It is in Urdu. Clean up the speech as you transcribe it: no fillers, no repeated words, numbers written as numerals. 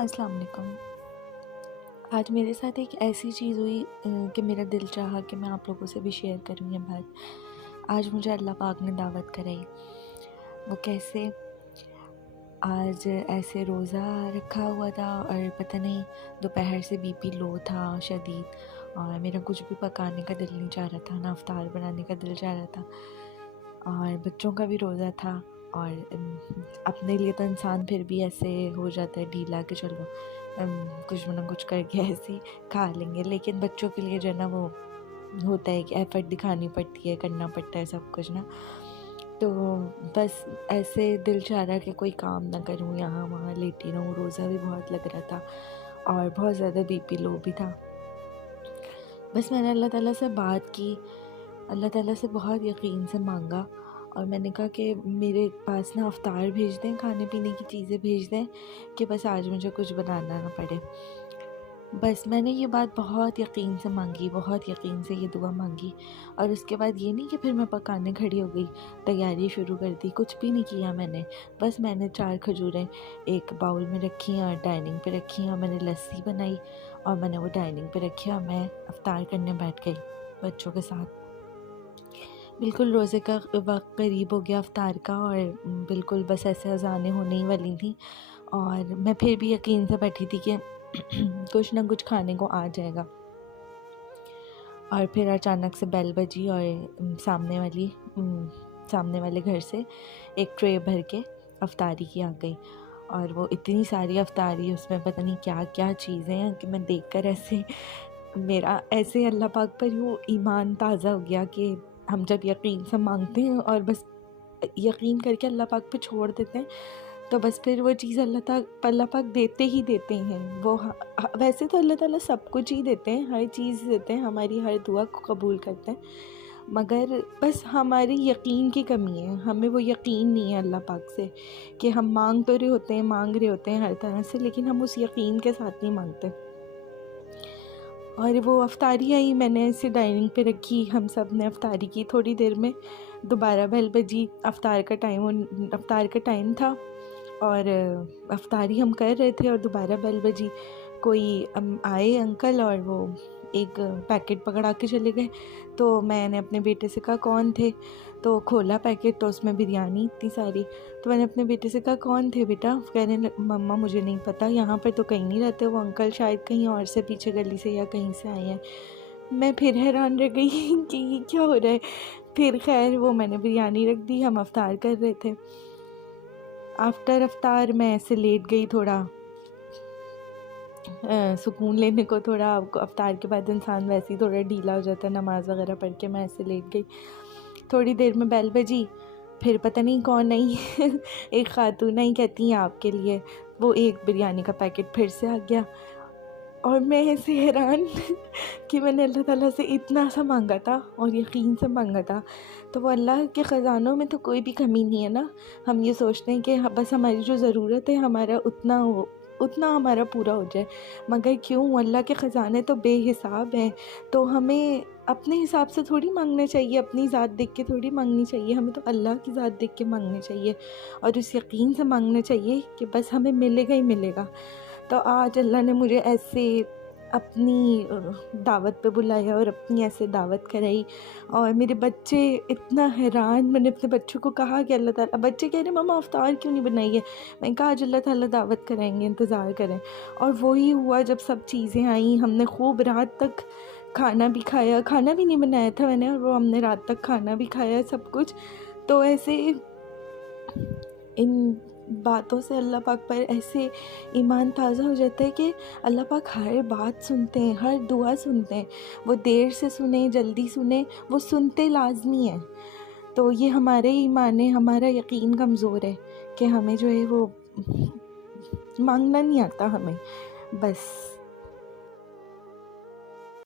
السلام علیکم۔ آج میرے ساتھ ایک ایسی چیز ہوئی کہ میرا دل چاہا کہ میں آپ لوگوں سے بھی شیئر کروں یہ بات۔ آج مجھے اللہ پاک نے دعوت کرائی۔ وہ کیسے؟ آج ایسے روزہ رکھا ہوا تھا اور پتہ نہیں دوپہر سے بی پی لو تھا شدید، اور میرا کچھ بھی پکانے کا دل نہیں چاہ رہا تھا، نہ افطار بنانے کا دل چاہ رہا تھا، اور بچوں کا بھی روزہ تھا، اور اپنے لیے تو انسان پھر بھی ایسے ہو جاتا ہے ڈھیلا کہ چلو کچھ نہ کچھ کر کے ایسے کھا لیں گے، لیکن بچوں کے لیے جو ہے نا وہ ہوتا ہے کہ ایفرٹ دکھانی پڑتی ہے، کرنا پڑتا ہے سب کچھ نا۔ تو بس ایسے دل چاہ رہا کہ کوئی کام نہ کروں، یہاں وہاں لیٹی رہوں، روزہ بھی بہت لگ رہا تھا اور بہت زیادہ بی پی لو بھی تھا۔ بس میں نے اللہ تعالیٰ سے بات کی، اللہ تعالیٰ سے بہت یقین سے مانگا، اور میں نے کہا کہ میرے پاس نا افطار بھیج دیں، کھانے پینے کی چیزیں بھیج دیں کہ بس آج مجھے کچھ بنانا نہ پڑے۔ بس میں نے یہ بات بہت یقین سے مانگی، بہت یقین سے یہ دعا مانگی، اور اس کے بعد یہ نہیں کہ پھر میں پکانے کھڑی ہو گئی، تیاری شروع کر دی، کچھ بھی نہیں کیا میں نے۔ بس میں نے 4 کھجوریں ایک باؤل میں رکھی اور ڈائننگ پہ رکھی، اور میں نے لسی بنائی اور میں نے وہ ڈائننگ پہ رکھی، اور میں افطار کرنے بیٹھ گئی بچوں کے ساتھ۔ بالکل روزے کا وقت قریب ہو گیا افطار کا، اور بالکل بس ایسے اذانیں ہونے ہی والی تھیں، اور میں پھر بھی یقین سے بیٹھی تھی کہ کچھ نہ کچھ کھانے کو آ جائے گا۔ اور پھر اچانک سے بیل بجی، اور سامنے والے گھر سے ایک ٹرے بھر کے افطاری کی آ گئی، اور وہ اتنی ساری افطاری، اس میں پتہ نہیں کیا کیا چیزیں ہیں کہ میں دیکھ کر میرا ایسے اللہ پاک پر یوں ایمان تازہ ہو گیا کہ ہم جب یقین سے مانگتے ہیں اور بس یقین کر کے اللہ پاک پہ چھوڑ دیتے ہیں تو بس پھر وہ چیز اللہ پاک دیتے ہی دیتے ہیں۔ وہ ویسے تو اللہ تعالیٰ سب کچھ ہی دیتے ہیں، ہر چیز دیتے ہیں، ہماری ہر دعا کو قبول کرتے ہیں، مگر بس ہماری یقین کی کمی ہے، ہمیں وہ یقین نہیں ہے اللہ پاک سے کہ ہم مانگ رہے ہوتے ہیں ہر طرح سے، لیکن ہم اس یقین کے ساتھ نہیں مانگتے۔ اور وہ افطاری آئی، میں نے اسے ڈائننگ پہ رکھی، ہم سب نے افطاری کی، تھوڑی دیر میں دوبارہ بیل بجی، افطار کا ٹائم تھا، اور افطاری ہم کر رہے تھے اور دوبارہ بیل بجی۔ کوئی آئے انکل اور وہ ایک پیکٹ پکڑا کے چلے گئے، تو میں نے اپنے بیٹے سے کہا کون تھے، تو کھولا پیکٹ تو اس میں بریانی اتنی ساری، تو میں نے اپنے بیٹے سے کہا کون تھے بیٹا؟ کہنے مما مجھے نہیں پتہ، یہاں پر تو کہیں نہیں رہتے وہ انکل، شاید کہیں اور سے پیچھے گلی سے یا کہیں سے آئے ہیں۔ میں پھر حیران رہ گئی کہ یہ کیا ہو رہا ہے۔ پھر خیر وہ میں نے بریانی رکھ دی، ہم افطار کر رہے تھے۔ آفٹر افطار میں ایسے لیٹ گئی، تھوڑا سکون لینے کو، تھوڑا افطار کے بعد انسان ویسے ہی تھوڑا ڈھیلا ہو جاتا ہے، نماز وغیرہ پڑھ کے میں ایسے لیٹ گئی۔ تھوڑی دیر میں بیل بجی، پھر پتہ نہیں کون آئی ایک خاتون آئی، کہتی ہیں آپ کے لیے، وہ ایک بریانی کا پیکٹ پھر سے آ گیا، اور میں ایسے حیران کہ میں نے اللہ تعالیٰ سے اتنا سا مانگا تھا اور یقین سے مانگا تھا، تو وہ اللہ کے خزانوں میں تو کوئی بھی کمی نہیں ہے نا۔ ہم یہ سوچتے ہیں کہ بس ہماری جو ضرورت ہے ہمارا اتنا ہمارا پورا ہو جائے، مگر کیوں، اللہ کے خزانے تو بے حساب ہیں، تو ہمیں اپنے حساب سے تھوڑی مانگنا چاہیے، اپنی ذات دیکھ کے تھوڑی مانگنی چاہیے، ہمیں تو اللہ کی ذات دیکھ کے مانگنا چاہیے، اور اس یقین سے مانگنا چاہیے کہ بس ہمیں ملے گا ہی ملے گا۔ تو آج اللہ نے مجھے ایسے اپنی دعوت پہ بلایا اور اپنی ایسے دعوت کرائی، اور میرے بچے اتنا حیران، میں نے اپنے بچوں کو کہا کہ اللہ تعالیٰ، بچے کہہ رہے ماما افطار کیوں نہیں بنائی ہے؟ میں نے کہا آج اللہ تعالیٰ دعوت کرائیں گے، انتظار کریں۔ اور وہی ہوا، جب سب چیزیں آئیں ہم نے خوب رات تک کھانا بھی کھایا، کھانا بھی نہیں بنایا تھا میں نے، اور وہ ہم نے رات تک کھانا بھی کھایا سب کچھ۔ تو ایسے ان باتوں سے اللہ پاک پر ایسے ایمان تازہ ہو جاتا ہے کہ اللہ پاک ہر بات سنتے ہیں، ہر دعا سنتے ہیں، وہ دیر سے سنیں جلدی سنیں، وہ سنتے لازمی ہیں۔ تو یہ ہمارے ایمان ہے، ہمارا یقین کمزور ہے کہ ہمیں جو ہے وہ مانگنا نہیں آتا ہمیں، بس